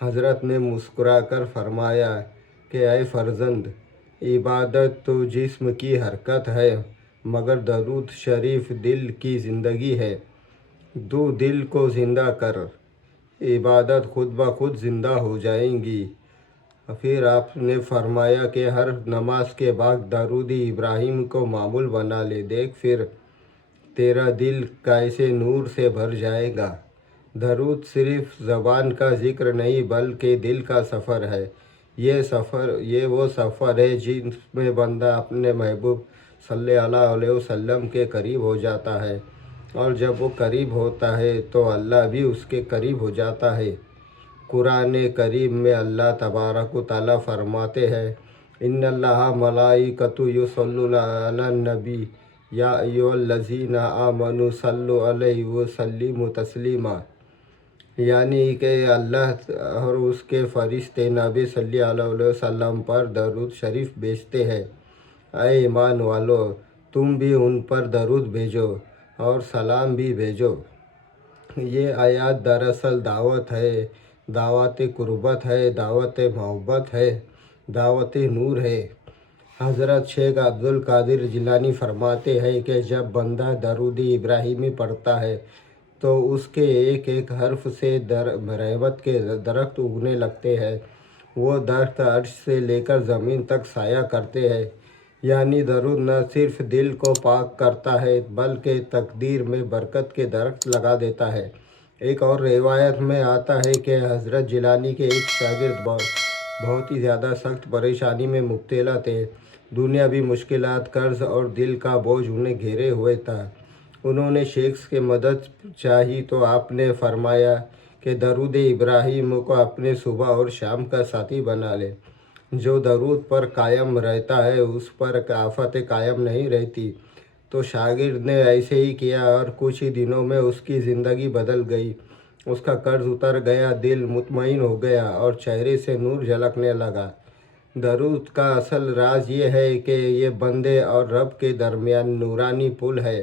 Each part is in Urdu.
حضرت نے مسکرا کر فرمایا کہ اے فرزند، عبادت تو جسم کی حرکت ہے مگر درود شریف دل کی زندگی ہے۔ دل کو زندہ کر، عبادت خود بخود زندہ ہو جائیں گی۔ پھر آپ نے فرمایا کہ ہر نماز کے بعد درود ابراہیم کو معمول بنا لے، دیکھ پھر تیرا دل کیسے نور سے بھر جائے گا۔ درود صرف زبان کا ذکر نہیں بلکہ دل کا سفر ہے۔ یہ وہ سفر ہے جس میں بندہ اپنے محبوب صلی اللہ علیہ وسلم کے قریب ہو جاتا ہے، اور جب وہ قریب ہوتا ہے تو اللہ بھی اس کے قریب ہو جاتا ہے۔ قرآن کریم میں اللہ تبارک و تعالیٰ فرماتے ہیں، ان اللہ ملائکۃ یصلون علی النبی یا ایھا الذین آمنوا صلوا علیہ وسلموا تسلیما، یعنی کہ اللہ اور اس کے فرشتے نبی صلی اللہ علیہ وسلم پر درود شریف بھیجتے ہیں۔ اے ایمان والو، تم بھی ان پر درود بھیجو اور سلام بھی بھیجو۔ یہ آیات دراصل دعوت ہے، دعوت قربت ہے، دعوت محبت ہے، دعوت نور ہے۔ حضرت شیخ عبد القادر جیلانی فرماتے ہیں کہ جب بندہ درود ابراہیمی پڑھتا ہے تو اس کے ایک ایک حرف سے رحمت کے درخت اگنے لگتے ہیں۔ وہ درخت عرش سے لے کر زمین تک سایہ کرتے ہیں، یعنی درود نہ صرف دل کو پاک کرتا ہے بلکہ تقدیر میں برکت کے درخت لگا دیتا ہے۔ ایک اور روایت میں آتا ہے کہ حضرت جیلانی کے ایک شاگرد بہت ہی زیادہ سخت پریشانی میں مبتلا تھے۔ دنیاوی مشکلات، قرض اور دل کا بوجھ انہیں گھیرے ہوئے تھا۔ انہوں نے شیخ کی مدد چاہی تو آپ نے فرمایا کہ درود ابراہیم کو اپنے صبح اور شام کا ساتھی بنا لے۔ جو درود پر قائم رہتا ہے اس پر آفت قائم نہیں رہتی۔ تو شاگرد نے ایسے ہی کیا اور کچھ ہی دنوں میں اس کی زندگی بدل گئی۔ اس کا قرض اتر گیا، دل مطمئن ہو گیا اور چہرے سے نور جھلکنے لگا۔ درود کا اصل راز یہ ہے کہ یہ بندے اور رب کے درمیان نورانی پل ہے۔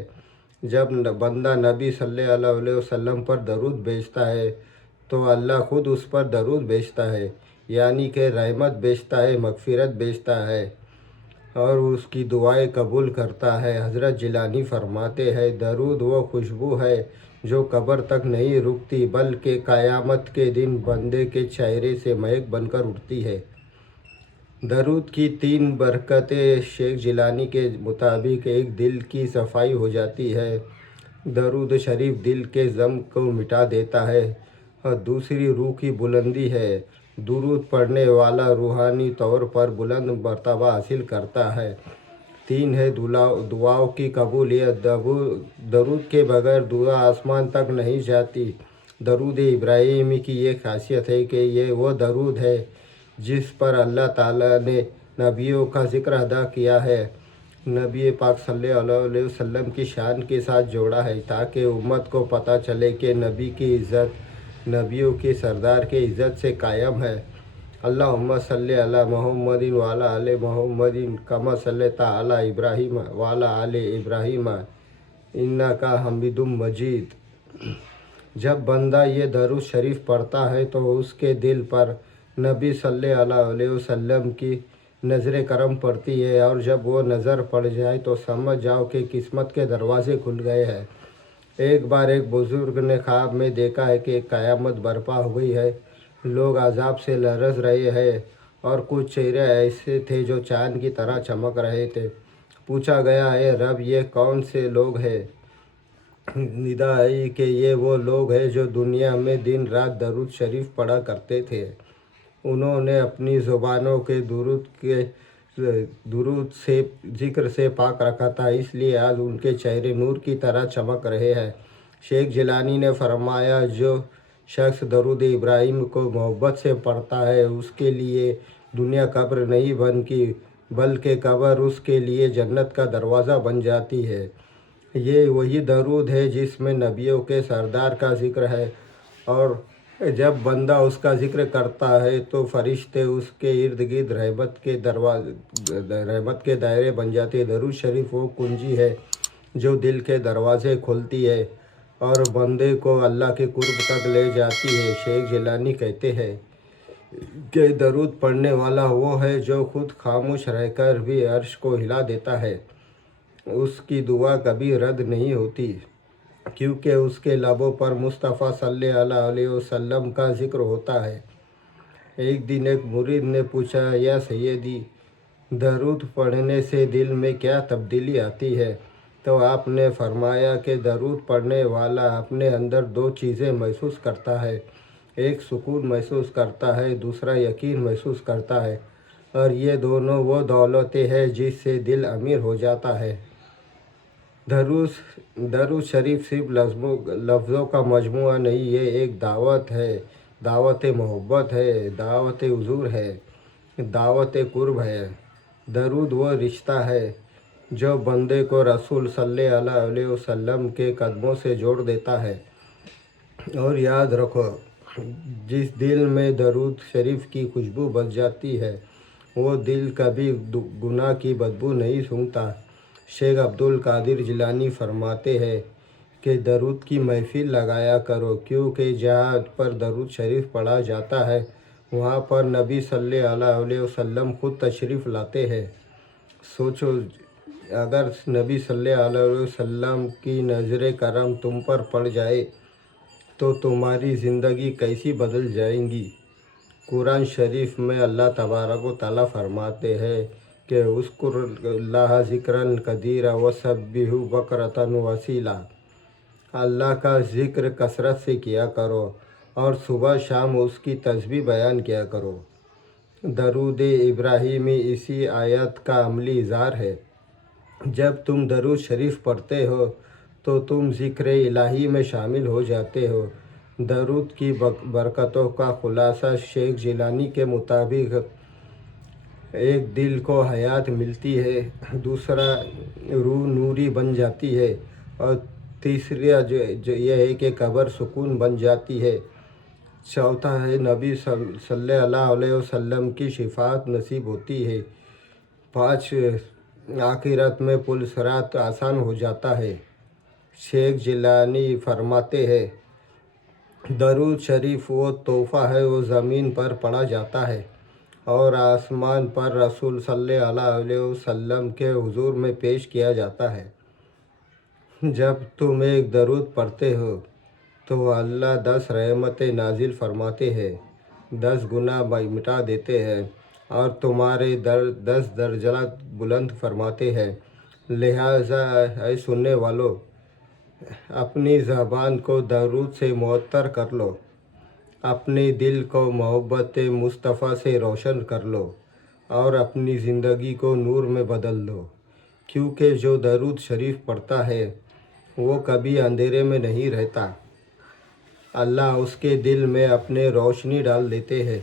جب بندہ نبی صلی اللہ علیہ وسلم پر درود بھیجتا ہے تو اللہ خود اس پر درود بھیجتا ہے، یعنی کہ رحمت بھیجتا ہے، مغفرت بھیجتا ہے اور اس کی دعائیں قبول کرتا ہے۔ حضرت جیلانی فرماتے ہیں، درود وہ خوشبو ہے جو قبر تک نہیں رکتی بلکہ قیامت کے دن بندے کے چہرے سے مہک بن کر اٹھتی ہے۔ درود کی 3 برکتیں شیخ جیلانی کے مطابق: ایک، دل کی صفائی ہو جاتی ہے، درود شریف دل کے غم کو مٹا دیتا ہے، اور دوسری روح کی بلندی ہے، درود پڑھنے والا روحانی طور پر بلند مرتبہ حاصل کرتا ہے۔ 3 ہے دعاؤں کی قبولیت، درود کے بغیر دعا آسمان تک نہیں جاتی۔ درود ابراہیمی کی یہ خاصیت ہے کہ یہ وہ درود ہے جس پر اللہ تعالیٰ نے نبیوں کا ذکر ادا کیا ہے، نبی پاک صلی اللہ علیہ وسلم کی شان کے ساتھ جوڑا ہے، تاکہ امت کو پتہ چلے کہ نبی کی عزت نبیوں کے سردار کی عزت سے قائم ہے۔ اللہم صلی علی محمد وعلی آل محمد کما صلیت علی ابراہیم وعلی آل ابراہیم انک حمید مجید۔ جب بندہ یہ درود شریف پڑھتا ہے تو اس کے دل پر نبی صلی اللہ علیہ وسلم کی نظر کرم پڑتی ہے، اور جب وہ نظر پڑ جائے تو سمجھ جاؤ کہ قسمت کے دروازے کھل گئے ہیں۔ ایک بار ایک بزرگ نے خواب میں دیکھا ہے کہ قیامت برپا ہوئی ہے، لوگ عذاب سے لرز رہے ہیں اور کچھ چہرے ایسے تھے جو چاند کی طرح چمک رہے تھے۔ پوچھا گیا، اے رب، یہ کون سے لوگ ہیں؟ ندا آئی کہ یہ وہ لوگ ہیں جو دنیا میں دن رات درود شریف پڑھا کرتے تھے۔ انہوں نے اپنی زبانوں کے درود سے ذکر سے پاک رکھا تھا، اس لیے آج ان کے چہرے نور کی طرح چمک رہے ہیں۔ شیخ جیلانی نے فرمایا، جو شخص درود ابراہیم کو محبت سے پڑھتا ہے اس کے لیے دنیا قبر نہیں بنتی بلکہ قبر اس کے لیے جنت کا دروازہ بن جاتی ہے۔ یہ وہی درود ہے جس میں نبیوں کے سردار کا ذکر ہے، اور جب بندہ اس کا ذکر کرتا ہے تو فرشتے اس کے ارد گرد رحمت کے دائرے بن جاتے ہیں۔ درود شریف وہ کنجی ہے جو دل کے دروازے کھولتی ہے اور بندے کو اللہ کے قرب تک لے جاتی ہے۔ شیخ جیلانی کہتے ہیں، کہ درود پڑھنے والا وہ ہے جو خود خاموش رہ کر بھی عرش کو ہلا دیتا ہے۔ اس کی دعا کبھی رد نہیں ہوتی، کیونکہ اس کے لبوں پر مصطفیٰ صلی اللہ علیہ وسلم کا ذکر ہوتا ہے۔ ایک دن ایک مرید نے پوچھا، یا سیدی، درود پڑھنے سے دل میں کیا تبدیلی آتی ہے؟ تو آپ نے فرمایا کہ درود پڑھنے والا اپنے اندر دو چیزیں محسوس کرتا ہے، ایک سکون محسوس کرتا ہے، دوسرا یقین محسوس کرتا ہے، اور یہ دونوں وہ دولتیں ہیں جس سے دل امیر ہو جاتا ہے۔ درود شریف صرف لفظوں کا مجموعہ نہیں، یہ ایک دعوت ہے، دعوت محبت ہے، دعوت حضور ہے، دعوت قرب ہے۔ درود وہ رشتہ ہے جو بندے کو رسول صلی اللہ علیہ وسلم کے قدموں سے جوڑ دیتا ہے۔ اور یاد رکھو، جس دل میں درود شریف کی خوشبو بس جاتی ہے وہ دل کبھی گناہ کی بدبو نہیں سونگھتا۔ شیخ عبد القادر جیلانی فرماتے ہیں کہ درود کی محفل لگایا کرو، کیونکہ جہاں پر درود شریف پڑھا جاتا ہے وہاں پر نبی صلی اللہ علیہ وسلم خود تشریف لاتے ہیں۔ سوچو، اگر نبی صلی اللہ علیہ وسلم کی نظر کرم تم پر پڑ جائے تو تمہاری زندگی کیسی بدل جائیں گی۔ قرآن شریف میں اللہ تبارک و تعالیٰ فرماتے ہیں کہ اذکر اللہ ذکرًا کثیرا وسبحہ بکرۃ واسیلا، اللہ کا ذکر کثرت سے کیا کرو اور صبح شام اس کی تسبیح بیان کیا کرو۔ درود ابراہیمی اسی آیت کا عملی اظہار ہے۔ جب تم درود شریف پڑھتے ہو تو تم ذکر الہی میں شامل ہو جاتے ہو۔ درود کی برکتوں کا خلاصہ شیخ جیلانی کے مطابق، ایک دل کو حیات ملتی ہے، دوسرا روح نوری بن جاتی ہے، اور تیسرا جو یہ ہے کہ قبر سکون بن جاتی ہے، چوتھا ہے نبی صلی اللہ علیہ وسلم کی شفاعت نصیب ہوتی ہے، پانچ آخرت میں پل صراط آسان ہو جاتا ہے۔ شیخ جیلانی فرماتے ہیں، درود شریف وہ تحفہ ہے جو زمین پر پڑھا جاتا ہے اور آسمان پر رسول صلی اللہ علیہ وسلم کے حضور میں پیش کیا جاتا ہے۔ جب تم ایک درود پڑھتے ہو تو اللہ 10 رحمتیں نازل فرماتے ہیں، 10 گناہ مٹا دیتے ہیں اور تمہارے 10 درجات بلند فرماتے ہیں۔ لہٰذا اے سننے والو، اپنی زبان کو درود سے معطر کر لو، اپنے دل کو محبت مصطفیٰ سے روشن کر لو اور اپنی زندگی کو نور میں بدل دو، کیونکہ جو درود شریف پڑھتا ہے وہ کبھی اندھیرے میں نہیں رہتا، اللہ اس کے دل میں اپنے روشنی ڈال دیتے ہیں۔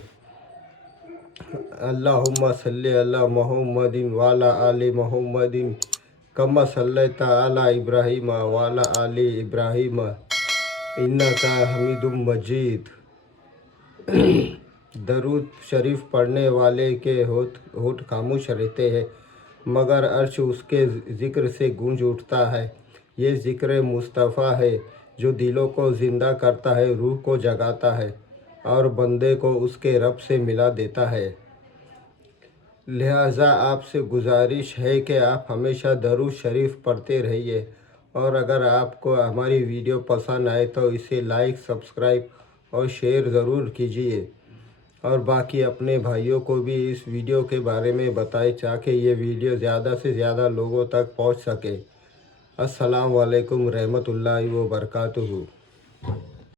اللہم صلی علی محمد وعلی آل محمد کما صلیت علی ابراہیم وعلی آل ابراہیم انک حمید مجید۔ درود شریف پڑھنے والے کے ہونٹ خاموش رہتے ہیں مگر عرش اس کے ذکر سے گونج اٹھتا ہے۔ یہ ذکر مصطفیٰ ہے جو دلوں کو زندہ کرتا ہے، روح کو جگاتا ہے اور بندے کو اس کے رب سے ملا دیتا ہے۔ لہٰذا آپ سے گزارش ہے کہ آپ ہمیشہ درود شریف پڑھتے رہیے، اور اگر آپ کو ہماری ویڈیو پسند آئے تو اسے لائک، سبسکرائب اور شیئر ضرور کیجیے، اور باقی اپنے بھائیوں کو بھی اس ویڈیو کے بارے میں بتائیں تاکہ یہ ویڈیو زیادہ سے زیادہ لوگوں تک پہنچ سکے۔ السلام علیکم رحمۃ اللہ وبرکاتہ۔